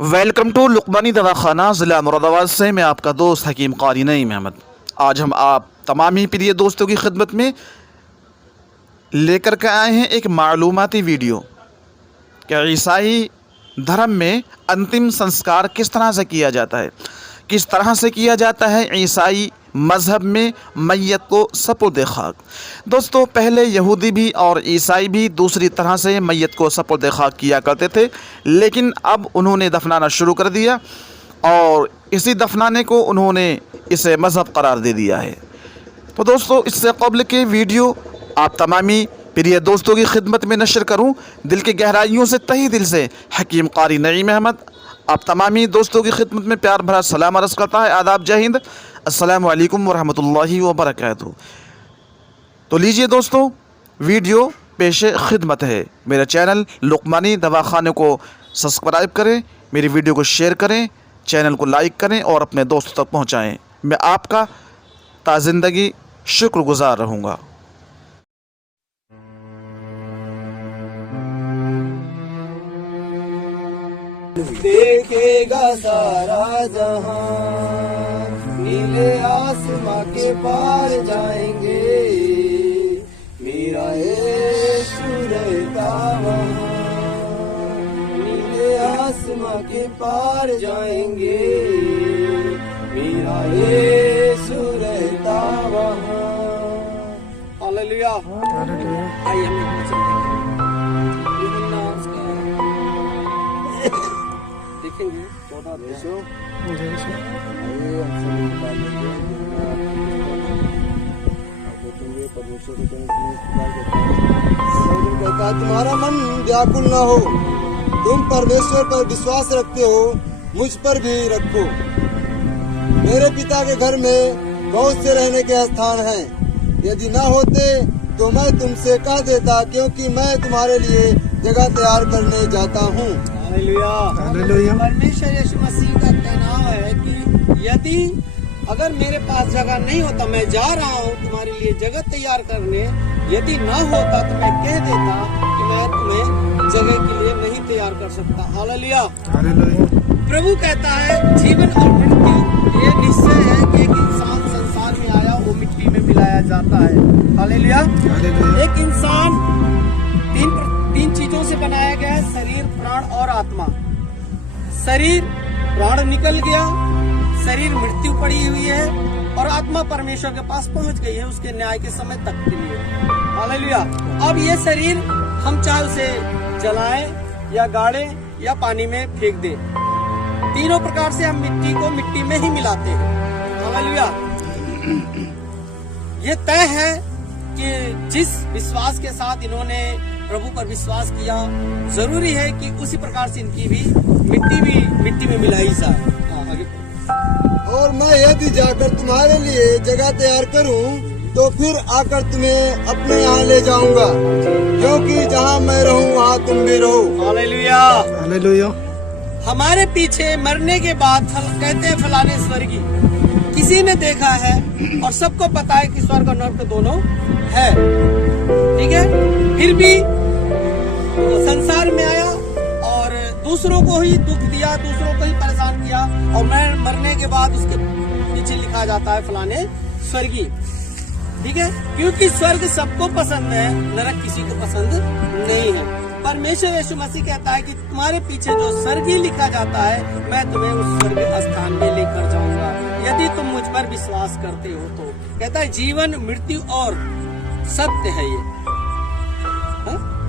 Welcome to लुकमानी दवाखाना ज़िला मुरादाबाद से मैं आपका दोस्त हकीम कारी नईम अहमद। आज हम आप तमाम ही प्रिय दोस्तों की खिदमत में लेकर के आए हैं एक मालूमाती वीडियो कि ईसाई धर्म में अंतिम संस्कार किस तरह से किया जाता है, किस तरह से किया जाता है ईसाई मज़हब में मैयत को सपुर्द खाक। दोस्तों, पहले यहूदी भी और ईसाई भी दूसरी तरह से मैयत को सपुर्द खाक किया करते थे, लेकिन अब उन्होंने दफनाना शुरू कर दिया और इसी दफनाने को उन्होंने इसे मज़हब करार दे दिया है। तो दोस्तों, इससे क़ब्ल के वीडियो आप तमामी प्रिय दोस्तों की खिदमत में नशर करूँ, दिल की गहराइयों से तहे दिल से हकीम कारी नईम अहमद आप तमामी दोस्तों की खिदमत में प्यार भरा सलाम अर्ज़ करता है। आदाब, जय हिंद, अस्सलामु अलैकुम वरहमतुल्लाहि वबरकातुहू। तो लीजिए दोस्तों, वीडियो पेश खिदमत है। मेरा चैनल लुकमानी दवाखाने को सब्सक्राइब करें, मेरी वीडियो को शेयर करें, चैनल को लाइक करें और अपने दोस्तों तक पहुँचाएँ। मैं आपका ताज़िंदगी शुक्रगुज़ार रहूँगा। देखेगा सारा जहां, नीले आसमां के पार जाएंगे, मेरा यीशु रहता वहां, नीले आसमां के पार जाएंगे, मेरा यीशु रहता वहां। हालेलुया। आइए हम देखेंगे 14 तुम्हारा मन व्याकुल न हो, तुम परमेश्वर पर विश्वास रखते हो, मुझ पर भी रखो। मेरे पिता के घर में बहुत से रहने के स्थान हैं, यदि न होते तो मैं तुमसे कह देता, क्योंकि मैं तुम्हारे लिए जगह तैयार करने जाता हूँ। परमेश्वर यीशु मसीह का कहना है कि यदि अगर मेरे पास जगह नहीं होता, मैं जा रहा हूँ तुम्हारे लिए जगह तैयार करने, यदि न होता तो मैं कह देता कि मैं तुम्हें जगह के लिए नहीं तैयार कर सकता। हालेलुया। प्रभु कहता है जीवन और मृत्यु ये निश्चय है कि एक इंसान संसार में आया वो मिट्टी में मिलाया जाता है। हालेलुया। एक इंसान तीन चीजों से बनाया गया है, शरीर, प्राण और आत्मा। शरीर, प्राण निकल गया, शरीर मृत्यु पड़ी हुई है और आत्मा परमेश्वर के पास पहुंच गई है उसके न्याय के समय तक के लिए। हालेलुया। अब ये शरीर हम चाहे उसे जलाएं या गाड़ें या पानी में फेंक दें, तीनों प्रकार से हम मिट्टी को मिट्टी में ही मिलाते हैं। हालेलुया। ये तय है कि जिस विश्वास के साथ इन्होंने प्रभु पर विश्वास किया, जरूरी है कि उसी प्रकार से इनकी भी मिट्टी में मिलाई जाए। और मैं यदि जाकर तुम्हारे लिए जगह तैयार करूं, तो फिर आकर तुम्हें अपने यहाँ ले जाऊंगा, क्योंकि जहाँ मैं रहूं वहाँ तुम भी रहो। हालेलुया। हालेलुया। हमारे पीछे मरने के बाद कहते हैं फलाने स्वर्गीय, किसी ने देखा है और सबको पता है कि स्वर्ग और नर्क दोनों है, ठीक है। फिर भी संसार में आया और दूसरों को ही दुख दिया, दूसरों को ही परेशान किया, और मैं मरने के बाद उसके पीछे लिखा जाता है फलाने स्वर्गीय, ठीक है। क्योंकि स्वर्ग सबको पसंद है, नरक किसी को पसंद नहीं है। परमेश्वर यीशु मसीह कहता है कि तुम्हारे पीछे जो स्वर्गीय लिखा जाता है, मैं तुम्हें उस स्वर्ग स्थान में लेकर जाऊंगा, यदि तुम मुझ पर विश्वास करते हो तो। कहता है जीवन, मृत्यु और सत्य है ये।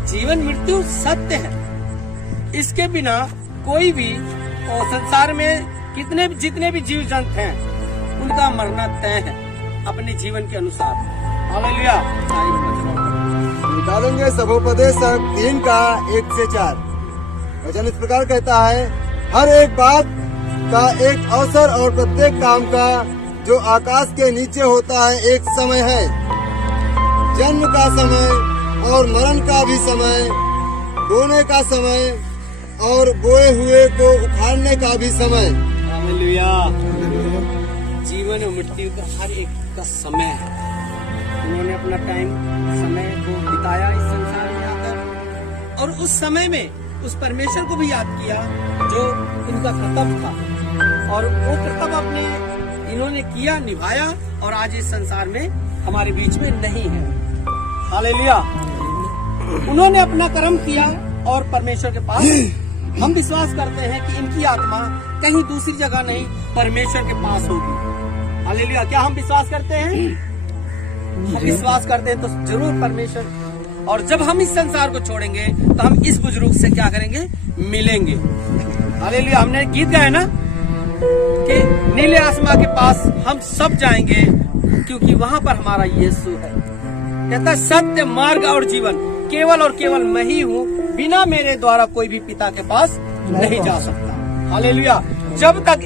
जीवन, मृत्यु सत्य है, इसके बिना कोई भी और संसार में जितने भी जीव जंतु हैं उनका मरना तय है अपने जीवन के अनुसार। हालेलुया। निकालेंगे सबोपदेशक 3 का 1 से 4 वचन इस प्रकार कहता है, हर एक बात का एक अवसर और प्रत्येक काम का जो आकाश के नीचे होता है एक समय है, जन्म का समय और मरण का भी समय, बोने का समय और बोए हुए को उखाड़ने का भी समय। हालेलुया। जीवन और मृत्यु का हर एक का समय है। उन्होंने अपना समय को बिताया इस संसार में आकर, और उस समय में उस परमेश्वर को भी याद किया जो इनका कर्तव्य था, और वो कर्तव्य अपने इन्होंने किया, निभाया, और आज इस संसार में हमारे बीच में नहीं है। हालेलुया। उन्होंने अपना कर्म किया और परमेश्वर के पास हम विश्वास करते हैं कि इनकी आत्मा कहीं दूसरी जगह नहीं, परमेश्वर के पास होगी। हालेलुया। क्या हम विश्वास करते हैं? हम विश्वास करते हैं तो जरूर परमेश्वर। और जब हम इस संसार को छोड़ेंगे तो हम इस बुजुर्ग से क्या करेंगे? मिलेंगे। हालेलुया। हमने गीत गाया ना कि नीले आसमां के पास हम सब जाएंगे, क्योंकि वहां पर हमारा यीशु है। कहता सत्य, मार्ग और जीवन केवल और केवल मैं ही हूँ, बिना मेरे द्वारा कोई भी पिता के पास नहीं जा सकता। हालेलुया। जब तक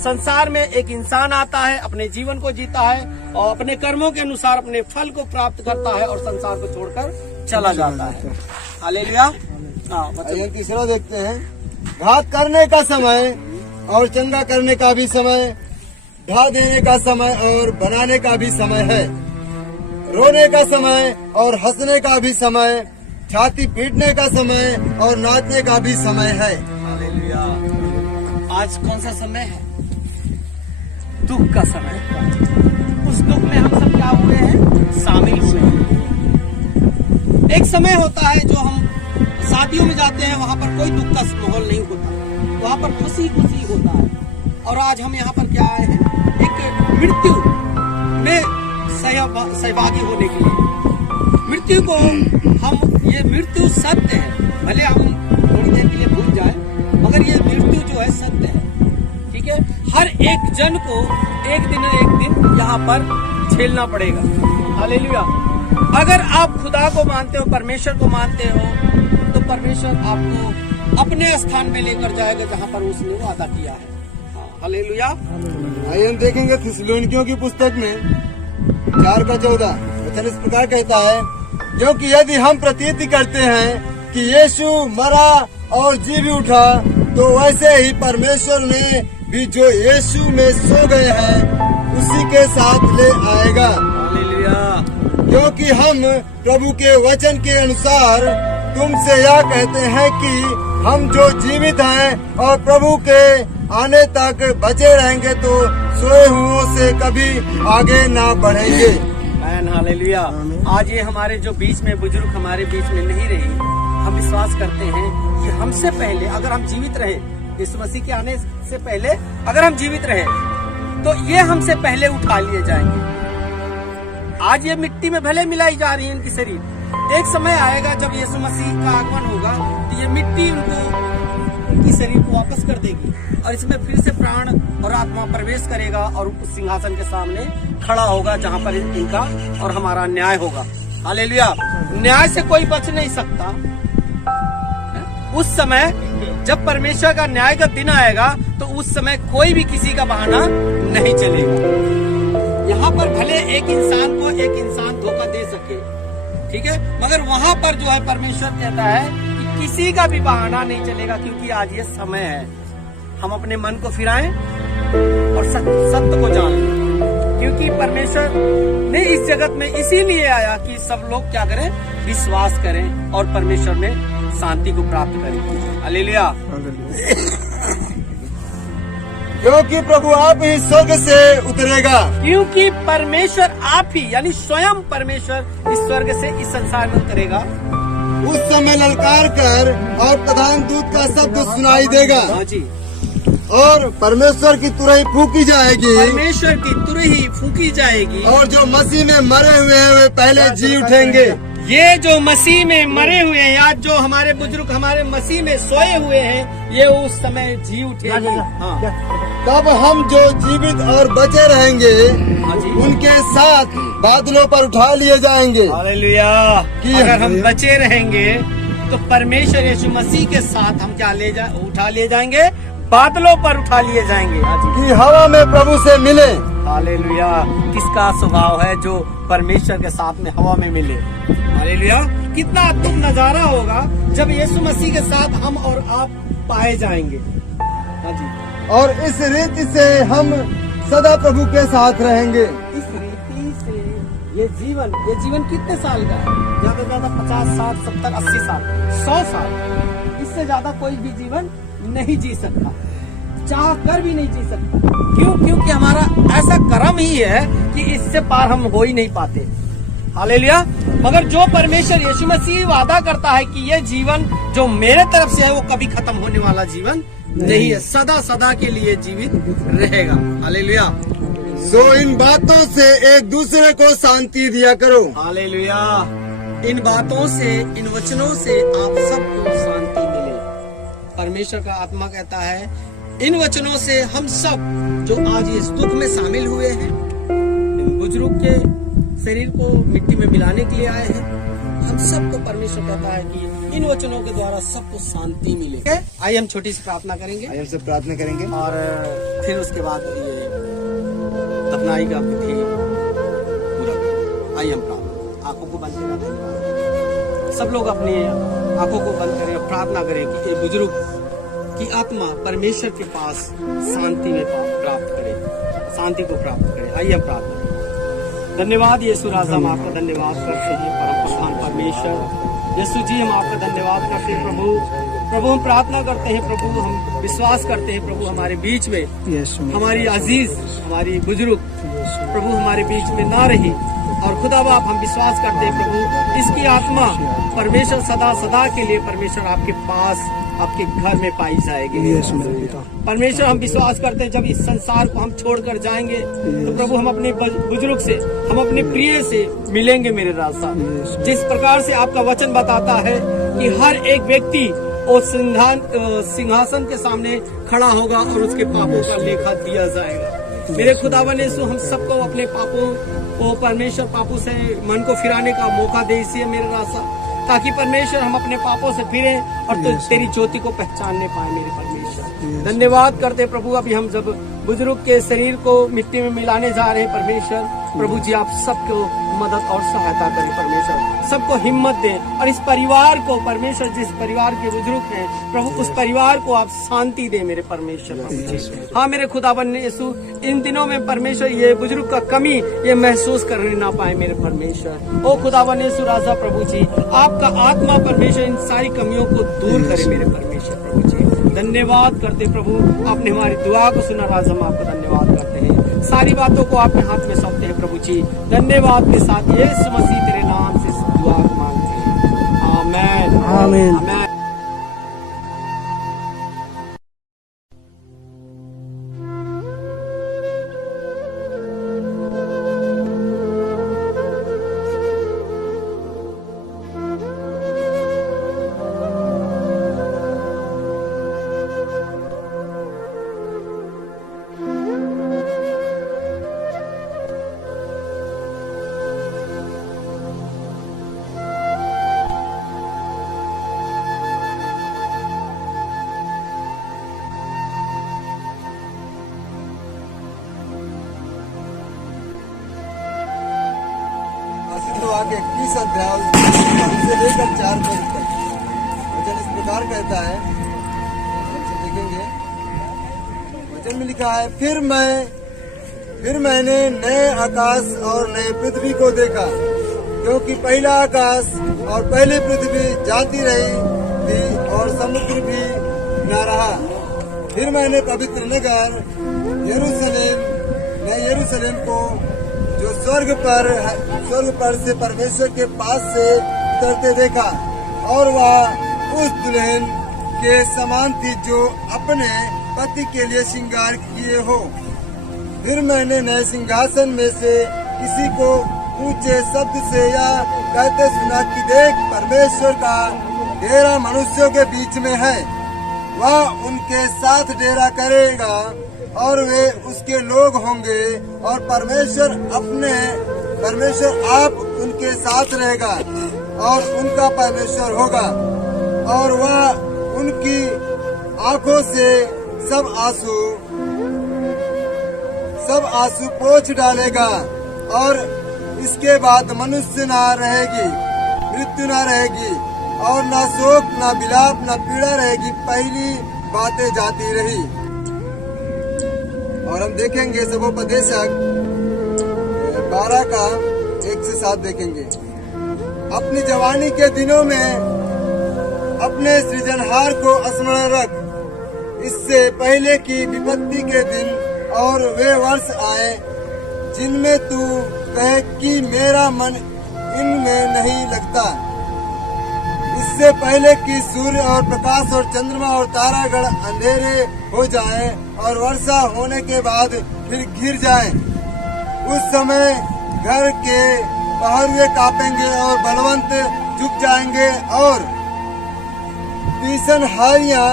संसार में एक इंसान आता है, अपने जीवन को जीता है और अपने कर्मों के अनुसार अपने फल को प्राप्त करता है और संसार को छोड़कर चला जाता है। हालेलुया। तीसरा देखते हैं, घात करने का समय और चंगा करने का भी समय, ढा देने का समय और बनाने का भी समय है, रोने का समय और हंसने का भी समय, छाती पीटने का समय और नाचने का भी समय है। हालेलुया। आज कौन सा समय है? दुख का समय। उस दुख में हम सब क्या हुए हैं? शामिल हुए हैं। एक समय होता है जो हम शादियों में जाते हैं, वहां पर कोई दुख का माहौल नहीं होता, वहां पर खुशी खुशी होता है। और आज हम यहाँ पर क्या आए हैं? एक मृत्यु में सहभागी होने के लिए। मृत्यु को ये मृत्यु सत्य है, भले हम थोड़ी देर के लिए भूल जाए, मगर ये मृत्यु जो है सत्य है। ठीक है। हर एक जन को एक दिन यहाँ पर झेलना पड़ेगा। हालेलुया। अगर आप खुदा को मानते हो, परमेश्वर को मानते हो, तो परमेश्वर आपको अपने स्थान में लेकर जाएगा जहाँ पर उसने वादा किया है। हालेलुया। आइए हम देखेंगे थिस्सलुनीकियों की पुस्तक में 4:14 वचन इस प्रकार कहता है, क्योंकि यदि हम प्रतीति करते हैं कि यीशु मरा और जी भी उठा, तो वैसे ही परमेश्वर ने भी जो यीशु में सो गए हैं उसी के साथ ले आएगा। हालेलुया। क्योंकि हम प्रभु के वचन के अनुसार तुमसे यह कहते हैं कि हम जो जीवित हैं और प्रभु के आने तक बचे रहेंगे तो सोए हुओं से कभी आगे ना बढ़ेंगे। हालेलुया। आज ये हमारे जो बीच में बुजुर्ग हमारे बीच में नहीं रही, हम विश्वास करते हैं कि हमसे पहले अगर हम जीवित रहे, यीशु मसीह के आने से पहले अगर हम जीवित रहे, तो ये हमसे पहले उठा लिए जाएंगे। आज ये मिट्टी में भले मिलाई जा रही है इनकी शरीर, एक समय आएगा जब यीशु मसीह का आगमन होगा तो ये मिट्टी उनकी शरीर को वापस कर देगी और इसमें फिर से प्राण और आत्मा प्रवेश करेगा और उस सिंहासन के सामने खड़ा होगा जहाँ पर इनका और हमारा न्याय होगा। हालेलुया। न्याय से कोई बच नहीं सकता। उस समय जब परमेश्वर का न्याय का दिन आएगा तो उस समय कोई भी किसी का बहाना नहीं चलेगा। यहाँ पर भले एक इंसान को एक इंसान धोखा दे सके, ठीक है, मगर वहां पर जो है परमेश्वर कहता है कि किसी का भी बहाना नहीं चलेगा, क्योंकि आज ये समय है हम अपने मन को फिराएं और सत्य को जान लें। क्योंकि परमेश्वर ने इस जगत में इसीलिए आया कि सब लोग क्या करें? विश्वास करें और परमेश्वर में शांति को प्राप्त करें। हालेलुया। क्योंकि प्रभु आप ही स्वर्ग से उतरेगा। क्योंकि परमेश्वर आप ही यानी स्वयं परमेश्वर इस स्वर्ग से इस संसार में उतरेगा। उस समय ललकार कर और प्रधान दूत का शब्द सुनाई देगा। हाँ जी। और परमेश्वर की तुरही फूकी जाएगी। परमेश्वर की तुरही फूकी जाएगी। और जो मसीह में मरे हुए हैं वे पहले जी उठेंगे। ये जो मसीह में मरे हुए हैं या जो हमारे बुजुर्ग हमारे मसीह में सोए हुए हैं, ये उस समय जी उठेंगे। हाँ। तब हम जो जीवित और बचे रहेंगे, हाँ जी, उनके साथ बादलों पर उठा लिए जाएंगे। हालेलुया। कि अगर हम बचे रहेंगे तो परमेश्वर यीशु मसीह के साथ हम क्या उठा लिए जाएंगे? बादलों पर उठा लिए जाएंगे। कि हवा में प्रभु से मिले। हालेलुया। किसका स्वभाव है जो परमेश्वर के साथ में हवा में मिले? हालेलुया। कितना अद्भुत नजारा होगा जब यीशु मसीह के साथ हम और आप पाए जाएंगे। हाँ जी। और इस रीति से हम सदा प्रभु के साथ रहेंगे। इस रीति से ये जीवन कितने साल का है? ज्यादा से ज्यादा 50, 60, 70, 80 साल, 100 साल। इससे ज्यादा कोई भी जीवन नहीं जी सकता, चाह कर भी नहीं जी सकता। क्यों? क्योंकि हमारा ऐसा कर्म ही है कि इससे पार हम हो ही नहीं पाते। हालेलुया। मगर जो परमेश्वर यीशु मसीह वादा करता है कि ये जीवन जो मेरे तरफ से है वो कभी खत्म होने वाला जीवन नहीं है, सदा सदा के लिए जीवित रहेगा। हालेलुया। सो इन बातों से एक दूसरे को शांति दिया करो। हालेलुया। इन बातों से, इन वचनों से आप सबको शांति मिले। परमेश्वर का आत्मा कहता है इन वचनों से हम सब जो आज इस दुख में शामिल हुए हैं, इन बुजुर्ग के शरीर को मिट्टी में मिलाने के लिए आए हैं, हम सबको परमेश्वर कहता है कि इन वचनों के द्वारा सबको शांति मिले। आइए हम छोटी सी प्रार्थना करेंगे आइए हम सब प्रार्थना करेंगे और फिर उसके बाद ये दफनाई का विधि पूरा। आइए हम प्रार्थना, आंखों को बंद करना। धन्यवाद। सब लोग अपनी आंखों को बंद करें और प्रार्थना करें कि ये बुजुर्ग की आत्मा परमेश्वर के पास शांति में प्राप्त करे, शांति को प्राप्त करे। आइए हम प्रार्थना करें। धन्यवाद यीशु राजा, हम आपका धन्यवाद करते हैं परम महान परमेश्वर यीशु जी, हम आपका धन्यवाद करते हैं प्रभु। हम प्रार्थना करते हैं प्रभु, हम विश्वास करते हैं प्रभु हमारे बीच में हमारी अजीज, हमारी बुजुर्ग प्रभु हमारे बीच में ना रही। और खुदा बाप हम विश्वास करते हैं प्रभु इसकी आत्मा परमेश्वर सदा सदा के लिए परमेश्वर आपके पास, आपके घर में पाई जाएगी। परमेश्वर हम विश्वास करते हैं जब इस संसार को हम छोड़कर जाएंगे तो प्रभु हम अपने बुजुर्ग से, हम अपने प्रिय से मिलेंगे मेरे राजा। जिस प्रकार से आपका वचन बताता है कि हर एक व्यक्ति उस सिंहासन के सामने खड़ा होगा और उसके पापों का लेखा दिया जाएगा। मेरे खुदावन यीशु हम सबको अपने पापों को, परमेश्वर पापों से मन को फिराने का मौका दे इसी मेरे राजा, ताकि परमेश्वर हम अपने पापों से फिरें और तो तेरी ज्योति को पहचानने पाए मेरे परमेश्वर। धन्यवाद करते प्रभु। अभी हम जब बुजुर्ग के शरीर को मिट्टी में मिलाने जा रहे हैं परमेश्वर, प्रभु जी आप सबको मदद और सहायता करें परमेश्वर, सबको हिम्मत दें और इस परिवार को परमेश्वर, जिस परिवार के बुजुर्ग हैं प्रभु उस परिवार को आप शांति दें मेरे परमेश्वर। हाँ मेरे खुदावन यीशु, इन दिनों में परमेश्वर ये बुजुर्ग का कमी ये महसूस करने ना पाए मेरे परमेश्वर। ओ खुदावन यीशु राजा प्रभु जी, आपका आत्मा परमेश्वर इन सारी कमियों को दूर करे मेरे परमेश्वर प्रभु जी। धन्यवाद करते प्रभु, आपने हमारी दुआ को सुना राजा, हम आपको धन्यवाद करते हैं। सारी बातों को आपके हाथ में सौंपते हैं प्रभु जी। धन्यवाद के साथ यीशु मसीह तेरे नाम से इस दुआ को मांगते हैं। आमीन आमीन आमीन। के 21 अध्याय से लेकर 4 पद तक वचन इस प्रकार कहता है, देखेंगे वचन में लिखा है, फिर मैंने नए आकाश और नए पृथ्वी को देखा, क्योंकि पहला आकाश और पहली पृथ्वी जाती रही थी और समुद्र भी न रहा। फिर मैंने पवित्र नगर यरूशलेम को जो स्वर्ग पर से परमेश्वर के पास से उतरते देखा, और वह उस दुल्हन के समान थी जो अपने पति के लिए श्रृंगार किए हो। फिर मैंने नए सिंहासन में से किसी को ऊंचे शब्द से यह कहते सुना कि देख, परमेश्वर का डेरा मनुष्यों के बीच में है, वह उनके साथ डेरा करेगा और वे उसके लोग होंगे, और परमेश्वर आप उनके साथ रहेगा और उनका परमेश्वर होगा, और वह उनकी आंखों से सब आंसू पोंछ डालेगा, और इसके बाद मनुष्य ना रहेगी, मृत्यु ना रहेगी, और ना शोक, ना विलाप, ना पीड़ा रहेगी, पहली बातें जाती रही। और हम देखेंगे सबोपदेशक 12 का 1 से 7 देखेंगे। अपनी जवानी के दिनों में अपने सृजनहार को स्मरण रख, इससे पहले कि विपत्ति के दिन और वे वर्ष आए जिनमें तू कहे कि मेरा मन इनमें नहीं लगता। इससे पहले कि सूर्य और प्रकाश और चंद्रमा और तारागण अंधेरे हो जाएं और वर्षा होने के बाद फिर गिर जाएं, उस समय घर के पहरुए कांपेंगे और बलवंत झुक जाएंगे और पीसनहारियां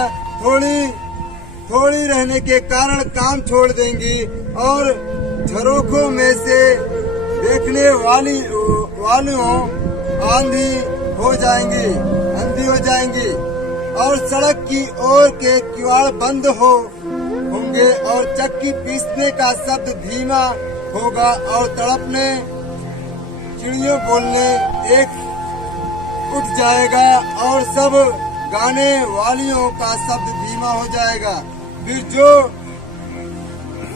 थोड़ी रहने के कारण काम छोड़ देंगी और झरोखों में से देखने वालों आंधी हो जाएंगी और सड़क की ओर के किवाड़ बंद होंगे और चक्की पीसने का शब्द धीमा होगा और तड़पने चिड़ियों बोलने एक उठ जाएगा और सब गाने वालियों का शब्द धीमा हो जाएगा। फिर जो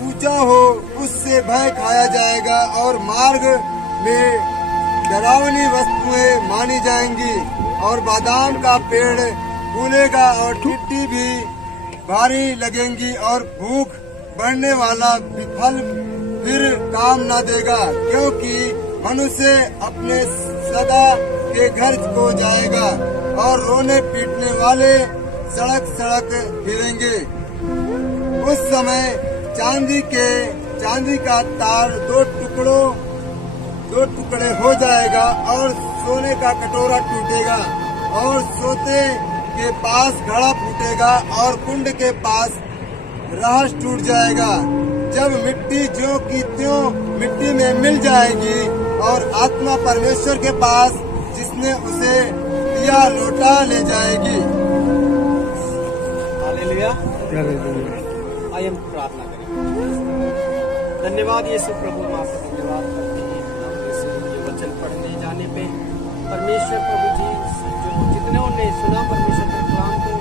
ऊंचा हो उससे भय खाया जाएगा और मार्ग में डरावनी वस्तुएं मानी जाएंगी और बादाम का पेड़ फूलेगा और टिड्डी भी भारी लगेंगी और भूख बढ़ने वाला फल फिर काम न देगा, क्योंकि मनुष्य अपने सदा के घर को जाएगा और रोने पीटने वाले सड़क फिरेंगे। उस समय चांदी का तार दो टुकड़े हो जाएगा और सोने का कटोरा टूटेगा और सोते के पास घड़ा फूटेगा और कुंड के पास रहस टूट जाएगा। जब मिट्टी ज्यों की त्यों मिट्टी में मिल जाएगी और आत्मा परमेश्वर के पास जिसने उसे दिया लौटा ले जाएगी। हालेलुया। आइए हम प्रार्थना करें। धन्यवाद यीशु प्रभु, हम आपका धन्यवाद करते हैं ये वचन पढ़ने जाने पे परमेश्वर प्रभु जी जो जितने ने सुना परमेश्वर के कलाम को,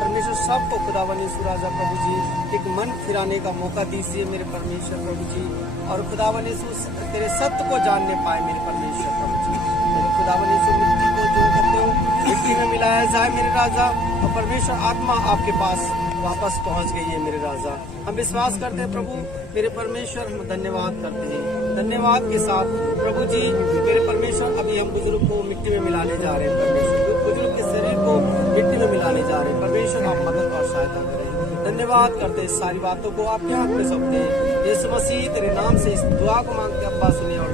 परमेश्वर सबको खुदावन यीशु राजा प्रभु जी एक मन फिराने का मौका दीजिए मेरे परमेश्वर प्रभु जी, और खुदावन यीशु तेरे सत्य को जानने पाए मेरे परमेश्वर प्रभु जी। मेरे खुदावन यीशु मिट्टी को जो कहते हो मिट्टी में मिलाया जाए मेरे राजा, और परमेश्वर आत्मा आपके पास वापस पहुंच गई है मेरे राजा। हम विश्वास करते हैं प्रभु मेरे परमेश्वर, हम धन्यवाद करते हैं। धन्यवाद के साथ प्रभु जी मेरे परमेश्वर अभी हम बुजुर्ग को मिट्टी में मिलाने जा रहे हैं परमेश्वर, बुजुर्ग के शरीर को मिट्टी में मिलाने जा रहे हैं परमेश्वर, आप मदद और सहायता करें। धन्यवाद करते हैं, सारी बातों को आपके हाथ में सौंपते हैं। यीशु मसीह तेरे नाम से इस दुआ को मांगते अब्बा सुने और